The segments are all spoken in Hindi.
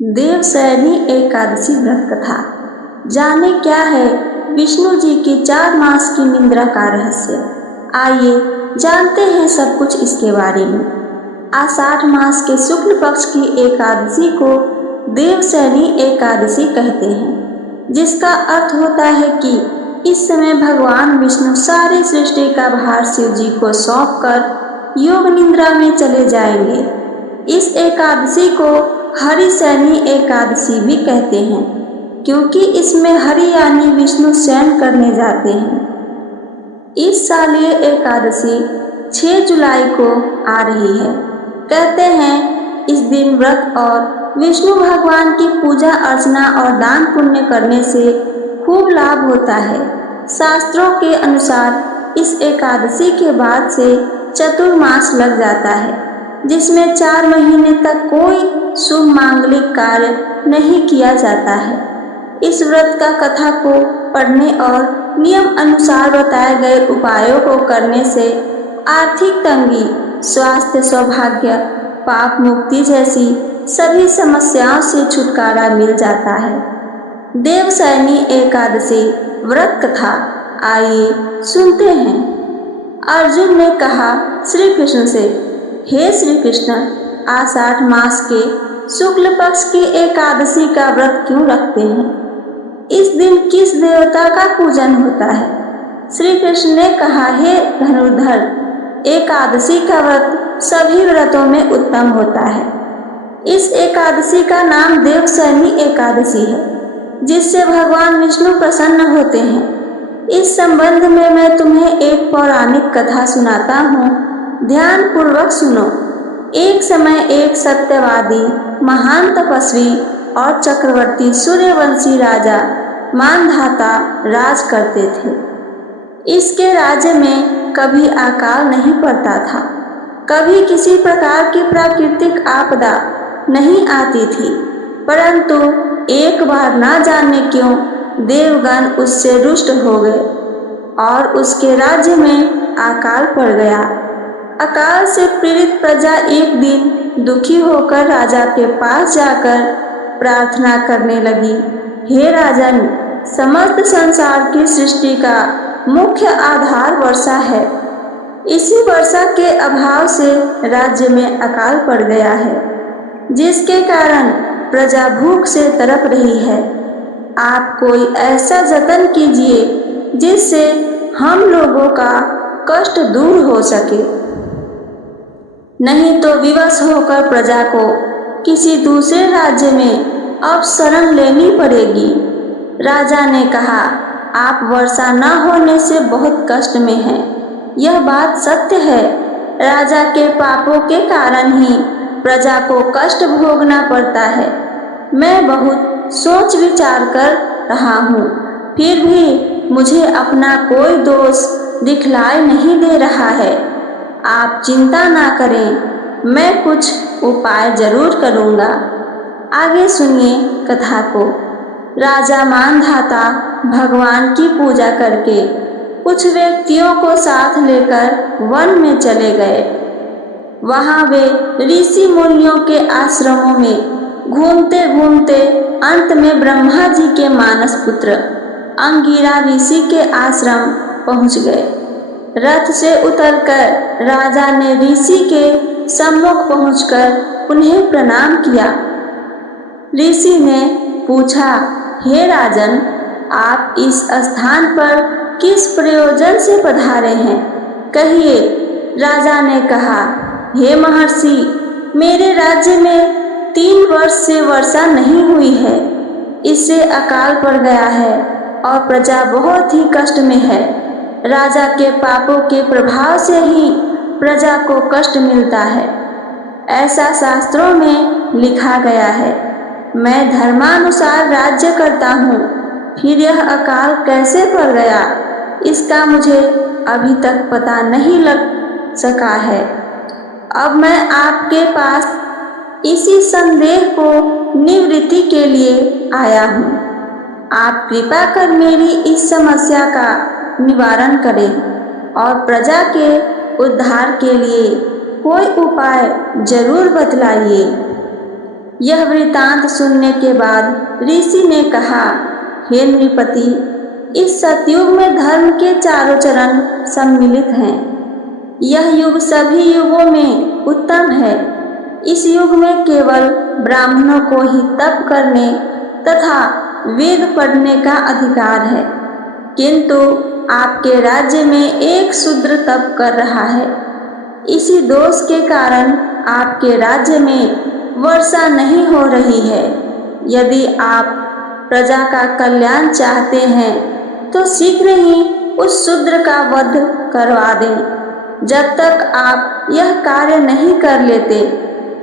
देवशयनी एकादशी व्रत कथा। जाने क्या है विष्णु जी की 4 मास की निद्रा का रहस्य। आइए जानते हैं सब कुछ इसके बारे में। आषाढ़ मास के शुक्ल पक्ष की एकादशी को देवशयनी एकादशी कहते हैं, जिसका अर्थ होता है कि इस समय भगवान विष्णु सारी सृष्टि का भार शिव जी को सौंपकर योग निद्रा में चले जाएंगे। इस एकादशी को हरिशयनी एकादशी भी कहते हैं, क्योंकि इसमें हरि यानी विष्णु शयन करने जाते हैं। इस साल ये एकादशी 6 जुलाई को आ रही है। कहते हैं इस दिन व्रत और विष्णु भगवान की पूजा अर्चना और दान पुण्य करने से खूब लाभ होता है। शास्त्रों के अनुसार इस एकादशी के बाद से चतुर्मास लग जाता है, जिसमें 4 महीने तक कोई शुभ मांगलिक कार्य नहीं किया जाता है। इस व्रत का कथा को पढ़ने और नियम अनुसार बताए गए उपायों को करने से आर्थिक तंगी, स्वास्थ्य, सौभाग्य, पाप मुक्ति जैसी सभी समस्याओं से छुटकारा मिल जाता है। देवशयनी एकादशी व्रत कथा आइए सुनते हैं। अर्जुन ने कहा श्री कृष्ण से, हे श्री कृष्ण, आषाढ़ मास के शुक्ल पक्ष की एकादशी का व्रत क्यों रखते हैं? इस दिन किस देवता का पूजन होता है? श्री कृष्ण ने कहा, हे धनुर्धर, एकादशी का व्रत सभी व्रतों में उत्तम होता है। इस एकादशी का नाम देवशयनी एकादशी है, जिससे भगवान विष्णु प्रसन्न होते हैं। इस संबंध में मैं तुम्हें एक पौराणिक कथा सुनाता हूँ, ध्यान पूर्वक सुनो। एक समय एक सत्यवादी, महान तपस्वी और चक्रवर्ती सूर्यवंशी राजा मानधाता राज करते थे। इसके राज्य में कभी अकाल नहीं पड़ता था, कभी किसी प्रकार की प्राकृतिक आपदा नहीं आती थी, परंतु एक बार ना जाने क्यों देवगण उससे रुष्ट हो गए और उसके राज्य में अकाल पड़ गया। अकाल से पीड़ित प्रजा एक दिन दुखी होकर राजा के पास जाकर प्रार्थना करने लगी, हे राजन, समस्त संसार की सृष्टि का मुख्य आधार वर्षा है। इसी वर्षा के अभाव से राज्य में अकाल पड़ गया है, जिसके कारण प्रजा भूख से तड़प रही है। आप कोई ऐसा जतन कीजिए जिससे हम लोगों का कष्ट दूर हो सके, नहीं तो विवश होकर प्रजा को किसी दूसरे राज्य में अब शरण लेनी पड़ेगी। राजा ने कहा, आप वर्षा न होने से बहुत कष्ट में हैं। यह बात सत्य है। राजा के पापों के कारण ही प्रजा को कष्ट भोगना पड़ता है। मैं बहुत सोच विचार कर रहा हूँ, फिर भी मुझे अपना कोई दोष दिखलाई नहीं दे रहा है। आप चिंता ना करें, मैं कुछ उपाय जरूर करूँगा। आगे सुनिए कथा को। राजा मानधाता भगवान की पूजा करके कुछ व्यक्तियों को साथ लेकर वन में चले गए। वहाँ वे ऋषि मुनियों के आश्रमों में घूमते घूमते अंत में ब्रह्मा जी के मानस पुत्र अंगिरा ऋषि के आश्रम पहुँच गए। रथ से उतरकर राजा ने ऋषि के सम्मुख पहुंचकर उन्हें प्रणाम किया। ऋषि ने पूछा, हे राजन, आप इस स्थान पर किस प्रयोजन से पधारे हैं? कहिए। राजा ने कहा, हे महर्षि, मेरे राज्य में 3 वर्ष से वर्षा नहीं हुई है। इससे अकाल पड़ गया है और प्रजा बहुत ही कष्ट में है। राजा के पापों के प्रभाव से ही प्रजा को कष्ट मिलता है, ऐसा शास्त्रों में लिखा गया है। मैं धर्मानुसार राज्य करता हूँ, फिर यह अकाल कैसे पड़ गया, इसका मुझे अभी तक पता नहीं लग सका है। अब मैं आपके पास इसी संदेह को निवृत्ति के लिए आया हूँ। आप कृपा कर मेरी इस समस्या का निवारण करें और प्रजा के उद्धार के लिए कोई उपाय जरूर बतलाइए। यह वृतांत सुनने के बाद ऋषि ने कहा, हे नृपति, इस सतयुग में धर्म के चारों चरण सम्मिलित हैं। यह युग सभी युगों में उत्तम है। इस युग में केवल ब्राह्मणों को ही तप करने तथा वेद पढ़ने का अधिकार है, किंतु आपके राज्य में एक शूद्र तप कर रहा है। इसी दोष के कारण आपके राज्य में वर्षा नहीं हो रही है। यदि आप प्रजा का कल्याण चाहते हैं तो शीघ्र ही उस शूद्र का वध करवा दें। जब तक आप यह कार्य नहीं कर लेते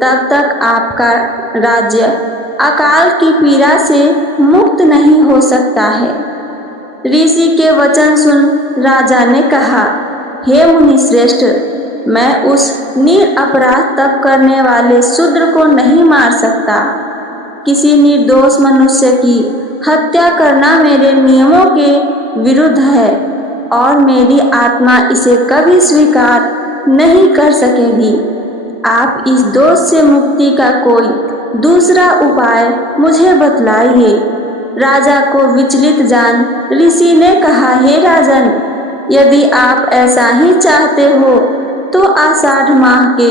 तब तक आपका राज्य अकाल की पीड़ा से मुक्त नहीं हो सकता है। ऋषि के वचन सुन राजा ने कहा, हे मुनि श्रेष्ठ, मैं उस निरपराध तप करने वाले शूद्र को नहीं मार सकता। किसी निर्दोष मनुष्य की हत्या करना मेरे नियमों के विरुद्ध है और मेरी आत्मा इसे कभी स्वीकार नहीं कर सकेगी। आप इस दोष से मुक्ति का कोई दूसरा उपाय मुझे बतलाइए। राजा को विचलित जान ऋषि ने कहा, हे राजन, यदि आप ऐसा ही चाहते हो तो आषाढ़ माह के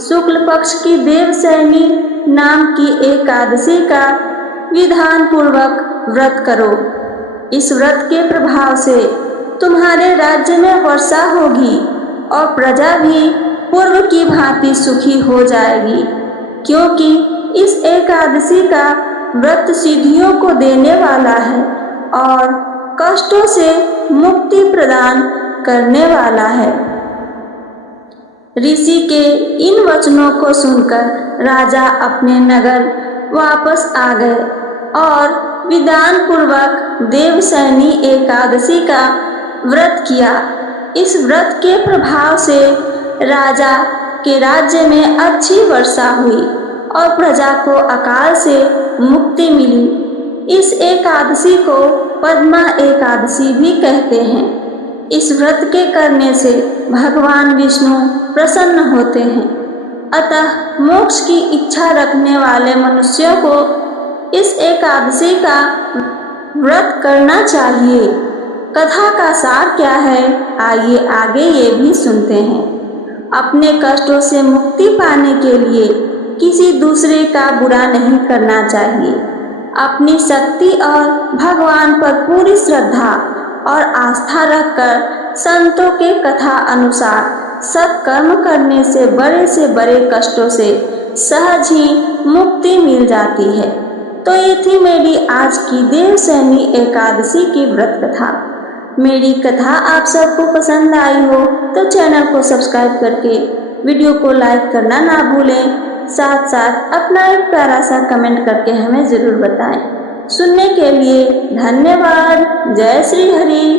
शुक्ल पक्ष की देवशयनी नाम की एकादशी का विधान पूर्वक व्रत करो। इस व्रत के प्रभाव से तुम्हारे राज्य में वर्षा होगी और प्रजा भी पूर्व की भांति सुखी हो जाएगी, क्योंकि इस एकादशी का व्रत सिद्धियों को देने वाला है और कष्टों से मुक्ति प्रदान करने वाला है। ऋषि के इन वचनों को सुनकर राजा अपने नगर वापस आ गए और विधान पूर्वक देवशयनी एकादशी का व्रत किया। इस व्रत के प्रभाव से राजा के राज्य में अच्छी वर्षा हुई और प्रजा को अकाल से मुक्ति मिली। इस एकादशी को पद्मा एकादशी भी कहते हैं। इस व्रत के करने से भगवान विष्णु प्रसन्न होते हैं। अतः मोक्ष की इच्छा रखने वाले मनुष्यों को इस एकादशी का व्रत करना चाहिए। कथा का सार क्या है, आइए आगे ये भी सुनते हैं। अपने कष्टों से मुक्ति पाने के लिए किसी दूसरे का बुरा नहीं करना चाहिए। अपनी शक्ति और भगवान पर पूरी श्रद्धा और आस्था रखकर संतों के कथा अनुसार सत्कर्म करने से बड़े कष्टों से सहज ही मुक्ति मिल जाती है। तो ये थी मेरी आज की देवशयनी एकादशी की व्रत कथा। मेरी कथा आप सबको पसंद आई हो तो चैनल को सब्सक्राइब करके वीडियो को लाइक करना ना भूलें। साथ साथ अपना एक प्यारा सा कमेंट करके हमें ज़रूर बताएं। सुनने के लिए धन्यवाद। जय श्री हरि।